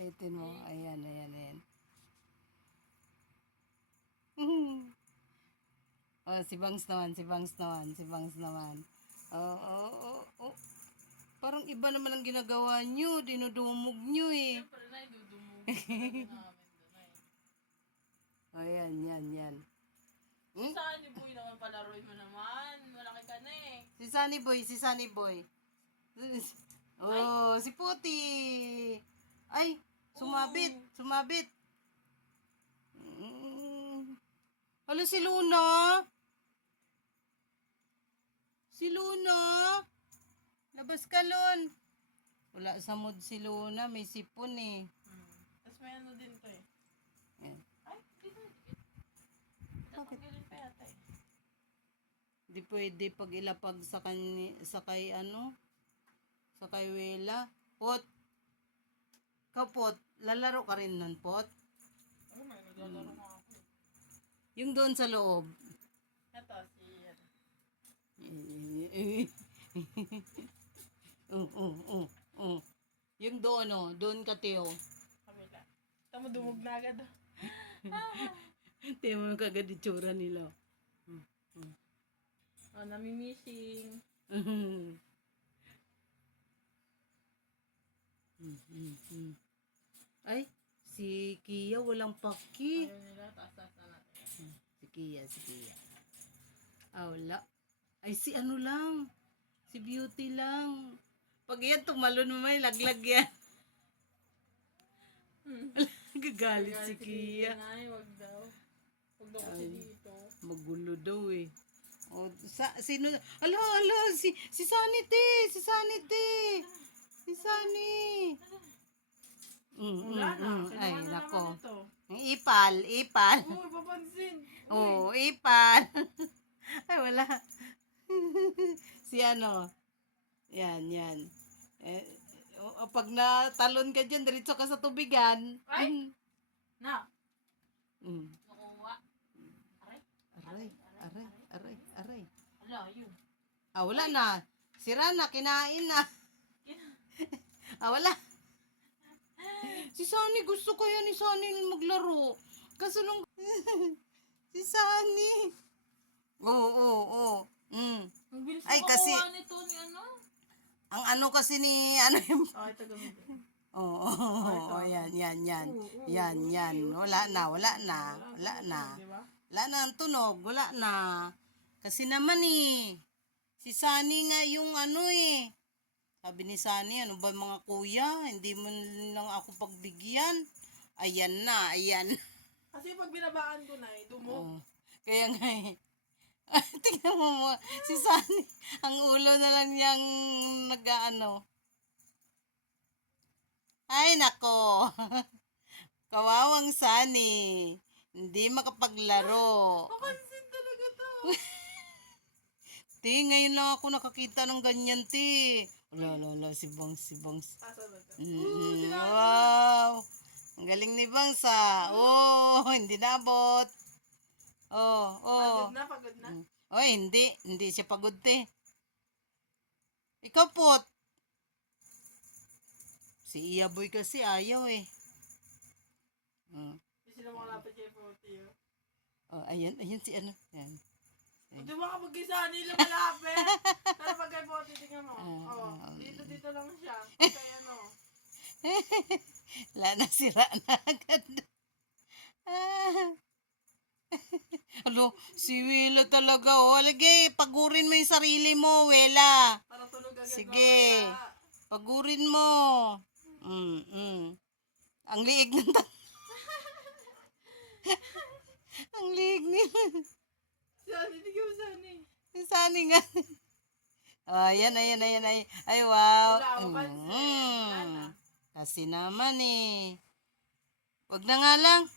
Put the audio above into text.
Ulitin mo. Ayan, ayan, ayan. Oh, si Bangs naman, si Bangs naman, si Bangs naman. Oh, oh, oh, oh. Parang iba naman ang ginagawa nyo. Dinudumog nyo eh. Siyempre na, idudumog talaga namin doon ay. Ayan, yan, yan. Hmm? Saan ni Boy naman palaruin mo naman? Malaki ka na eh. Si Sunny Boy, si Sunny Boy. Oh, si Puti. Ay, sumabit, sumabit. Hala, si Luna. Si Luna. Labas ka, Lon. Wala sa mood si Luna, may sipon eh. Tapos may ano din to eh. Yan. Ay, dito. Tatanggalin pa yata eh. Di pwede pag ilapag sa kay ano, sa kay Wela. Pot. Kapot, lalaro ka rin nun, Pot. Oh, may naglalaro nga ako. Yung doon sa loob. Ito, si Yung doon, oh, doon ka, Teo. Kamila. Tama, dumog na agad. Teo mo kagad itsura nila. Oh, nami-missing. Ay, si Kia walang paki. Ayaw nila, taas-taas natin. Si Kia, si Kia. Ah, wala. Ay, si ano lang. Si Beauty lang. Pag yan, tumalon mo may laglag yan. Gagalit si Kia. Nay, wag daw. Wag daw kasi dito. Magulo daw eh. O, sino? Ala, si Sunny, te. Si Sunny, te. Si Sunny. Wala na. Ay, Kinuha na nako. naman ito. Ang ipal. Uy, papansin. Oh, ipal. Ay, wala. Si ano? Yan, yan. Pag natalon ka dyan, diretso ka sa tubigan. Ay! Na! Mm. Nakuha. Aray. Aray. Ala, yun. Ah, wala na. Sira na, kinain na. Ah, wala. Si Sunny, gusto ko yan ni Sunny maglaro. Kaso nung... si Sunny. Oo. Ang bilis Ay, mo kasi- kakuha nito ni ano? Ang ano kasi ni... Ano yung... Oh, ito gamitin. Oo, yan. Yan. Wala na. Di ba? Wala na ang tunog. Wala na. Kasi naman eh. Si Sunny nga yung ano eh. Sabi ni Sunny, ano ba mga kuya? Hindi mo lang ako pagbigyan. Ayan na, ayan. Kasi pag binabaan ko na eh, dumog. Oh, kaya nga eh. Tingnan mo, si Sunny, ang ulo na lang niyang nag-ano. Ay, nako. Kawawang Sunny. Hindi makapaglaro. Papansin talaga to. Ti, ngayon lang ako nakakita ng ganyan, ti. Wala, si Bangs. Asa ba ito? Wow. Ang galing ni Bangs, ah. Oh, hindi nabot. Oh. Pagod na. Oh, hindi. Hindi siya pagod, te. Ikaw, Pot. Si Iyaboy kasi ayaw, eh. Hindi sila makalapit kay Forty. Oh, ayan si ano. Yan. Hindi mo kapag isa nila malapit. Pero pag kay Forty, tingnan mo. Oh, dito lang siya. Kaya ano. Wala na, sira na agad. Alo, si Wela talaga, oh. Lagi, pagurin mo yung sarili mo, Wela. Para tulog agad. Sige. mamaya. Pagurin mo. Ang liig ng Ang liig niya. Sani, tingnan mo Sani. Sani nga. Oh, ayan. Ay, wow. Wala ako pansin. Wala na. Kasi naman eh. Wag na nga lang.